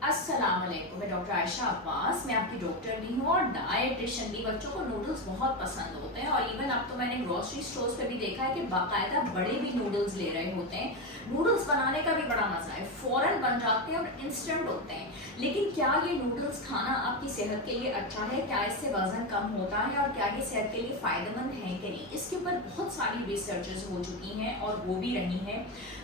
अस्सलाम वालेकुम, मैं डॉक्टर आयशा अब्बास। मैं आपकी डॉक्टर भी हूँ और डायटिशियन भी। बच्चों को नूडल्स बहुत पसंद होते हैं और इवन अब तो मैंने ग्रोसरी स्टोर्स पे भी देखा है कि बाकायदा बड़े भी नूडल्स ले रहे होते हैं। नूडल्स बनाने का भी बड़ा मजा है, फौरन बन जाते हैं और इंस्टेंट होते हैं। लेकिन क्या ये नूडल्स खाना आपकी सेहत के लिए अच्छा है? क्या इससे वजन कम होता है और क्या ये सेहत के लिए फायदेमंद है कि नहीं? इसके ऊपर बहुत सारी रिसर्चेस हो चुकी हैं और हो भी रही हैं।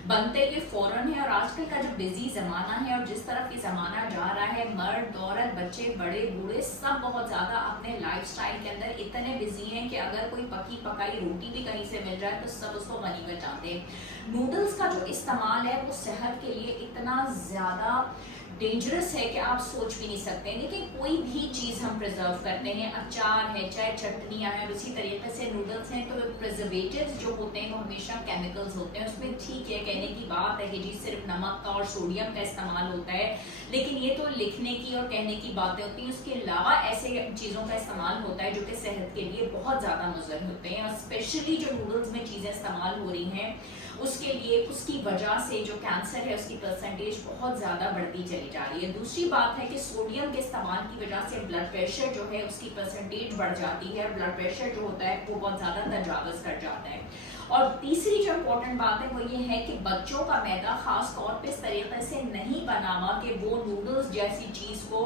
बनते ये फौरन है और आजकल का जो बिजी जमाना है और जिस तरफ ये जमाना जा रहा है, मर्द औरत बच्चे बड़े बूढ़े सब बहुत ज्यादा अपने लाइफस्टाइल के अंदर इतने बिजी हैं कि अगर कोई पकी पकाई रोटी भी कहीं से मिल जाए तो सब उसको गनीमत चाहते हैं। नूडल्स का जो इस्तेमाल है वो सेहत के लिए इतना ज्यादा डेंजरस है कि आप सोच भी नहीं सकते। लेकिन कोई भी चीज़ हम प्रिजर्व करते हैं, अचार है चाहे चटनियाँ हैं, उसी तरीके से नूडल्स हैं, तो प्रिजर्वेटिव्स जो होते हैं वो हमेशा केमिकल्स होते हैं। उसमें ठीक है, कहने की बात है कि जी सिर्फ नमक का और सोडियम का इस्तेमाल होता है, लेकिन ये तो लिखने की और कहने की बातें होती हैं। उसके अलावा ऐसे चीज़ों का इस्तेमाल होता है जो कि सेहत के लिए बहुत ज़्यादा मुज़र होते हैं। और स्पेशली जो नूडल्स में चीज़ें इस्तेमाल हो रही हैं उसके लिए, उसकी वजह से जो कैंसर है उसकी परसेंटेज बहुत ज़्यादा बढ़ती चली जा रही है। दूसरी बात है कि सोडियम के इस्तेमाल की वजह से ब्लड प्रेशर जो है उसकी परसेंटेज बढ़ जाती है और ब्लड प्रेशर जो होता है वो बहुत ज़्यादा तजावज़ कर जाता है। और तीसरी जो इम्पोर्टेंट बात है वो ये है कि बच्चों का मैदा खास तौर पे इस तरीके से नहीं बना हुआ कि वो नूडल्स जैसी चीज़ को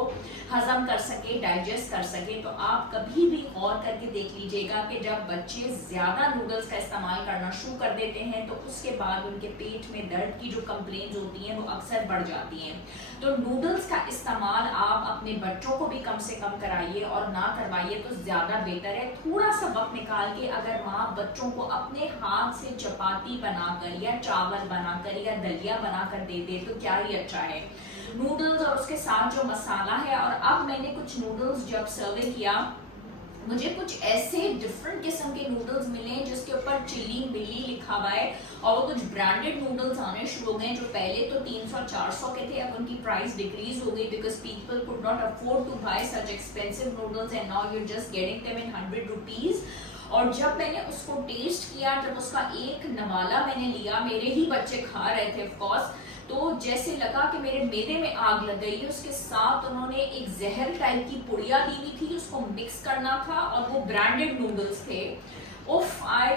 हजम कर सके, डाइजेस्ट कर सके। तो आप कभी भी गौर करके देख लीजिएगा कि जब बच्चे ज़्यादा नूडल्स का इस्तेमाल करना शुरू कर देते हैं तो उसके बाद उनके पेट में दर्द की जो कंप्लेंट्स होती हैं वो अक्सर बढ़ जाती हैं। तो नूडल्स का इस्तेमाल आप अपने बच्चों को भी कम से कम कराइए और ना करवाइए तो ज़्यादा बेहतर है। थोड़ा सा वक्त निकाल के अगर माँ बच्चों को अपने हाथ से चपाती बनाकर या चावल बनाकर या दलिया बनाकर दे दे तो क्या ही अच्छा है। नूडल्स और उसके साथ जो मसाला है, और अब मैंने कुछ नूडल्स जब सर्वे किया मुझे कुछ ऐसे डिफरेंट किस्म के नूडल्स मिले जिसके ऊपर चिली मिली लिखा हुआ है और वो कुछ ब्रांडेड नूडल्स आने शुरू हो गए जो पहले तो 300-400 के थे, अब उनकी प्राइस डिक्रीज हो गई because people could not afford to buy such expensive noodles and now you just getting them in 100 rupees. और जब मैंने उसको टेस्ट किया, जब उसका एक नवाला मैंने लिया, मेरे ही बच्चे खा रहे थे ऑफ कोर्स, तो जैसे लगा कि मेरे मैदे में आग लग गई है। उसके साथ उन्होंने एक जहर टाइप की पुड़िया दी हुई थी, उसको मिक्स करना था और वो ब्रांडेड नूडल्स थे। उफ, I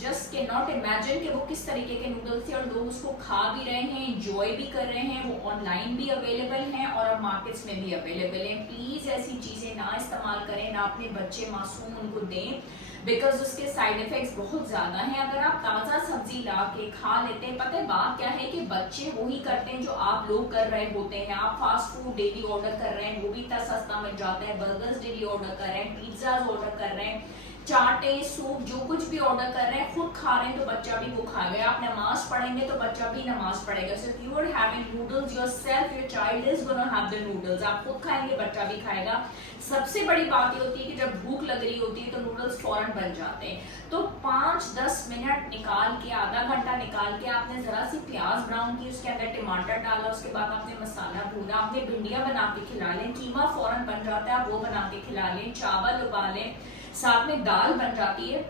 just can not imagine कि वो किस तरीके के नूडल्स थे और लोग उसको खा भी रहे हैं, एंजॉय भी कर रहे हैं। वो ऑनलाइन भी अवेलेबल हैं और अब मार्केट्स में भी अवेलेबल हैं। प्लीज ऐसी चीजें ना इस्तेमाल करें, ना अपने बच्चे मासूम उनको दें बिकॉज उसके साइड इफेक्ट्स बहुत ज्यादा हैं। अगर आप ताज़ा सब्जी ला के खा लेते हैं, पता है बात क्या है कि बच्चे वही करते हैं जो आप लोग कर रहे होते हैं। आप फास्ट फूड डेली ऑर्डर कर रहे हैं, वो भी इतना सस्ता मिल जाता है, बर्गर्स डेली ऑर्डर कर रहे हैं, पिज्जाज ऑर्डर कर रहे हैं, चाटे सूप जो कुछ भी ऑर्डर कर रहे हैं, खुद खा रहे हैं तो बच्चा भी वो खाएगा। आप नमाज पढ़ेंगे तो बच्चा भी नमाज पढ़ेगा। So if you are having noodles yourself, your child is gonna have the noodles. आप खुद खाएंगे, बच्चा भी खाएगा। सबसे बड़ी बात ये होती है कि जब भूख लग रही होती है तो नूडल्स फौरन बन जाते हैं। तो 5-10 मिनट निकाल के, आधा घंटा निकाल के आपने जरा सी प्याज ब्राउन की, उसके अंदर टमाटर डाला, उसके बाद आपने मसाला भूना, आपने भिंडियां बना के खिला लें, कीमा फौरन बन जाता है, आप वो बना के खिला लें, चावल उबालें, साथ में दाल बन जाती है।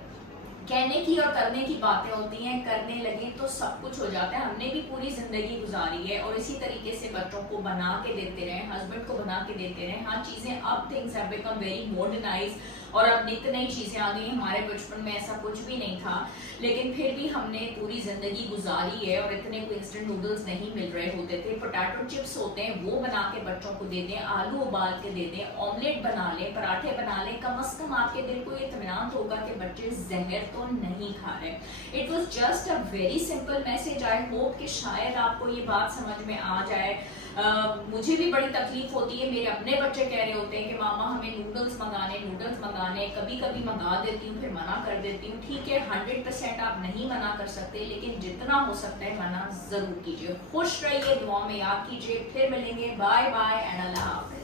कहने की और करने की बातें होती हैं, करने लगे तो सब कुछ हो जाता है। हमने भी पूरी जिंदगी गुजारी है और इसी तरीके से बच्चों को बना के देते रहे, हस्बैंड को बना के देते रहे। हाँ, चीजें अब things have become very modernised और अब नित नई चीजें आ गई। हमारे बचपन में ऐसा कुछ भी नहीं था, लेकिन फिर भी हमने पूरी जिंदगी गुजारी है और इतने कोई इंस्टेंट नूडल्स नहीं मिल रहे होते थे। पोटैटो चिप्स होते हैं, वो बना के बच्चों को दे दें, आलू उबाल के दे दें, ऑमलेट बना लें, पराठे बना लें। कम अज कम आपके दिल को इत्मीनान होगा कि बच्चे जहर तो नहीं खा रहे। It was just a very simple message. I hope कि शायद आपको ये बात समझ में आ जाए। मुझे भी बड़ी तकलीफ होती है, मेरे अपने बच्चे कह रहे होते हैं कि मामा हमें नूडल्स मंगाने। कभी कभी मंगा देती हूँ, फिर मना कर देती हूँ। ठीक है, 100% आप नहीं मना कर सकते, लेकिन जितना हो सकता है मना जरूर कीजिए। खुश रहिए, दुआ में याद कीजिए। फिर मिलेंगे। बाय बाय एंड अल्लाह हाफ़िज़।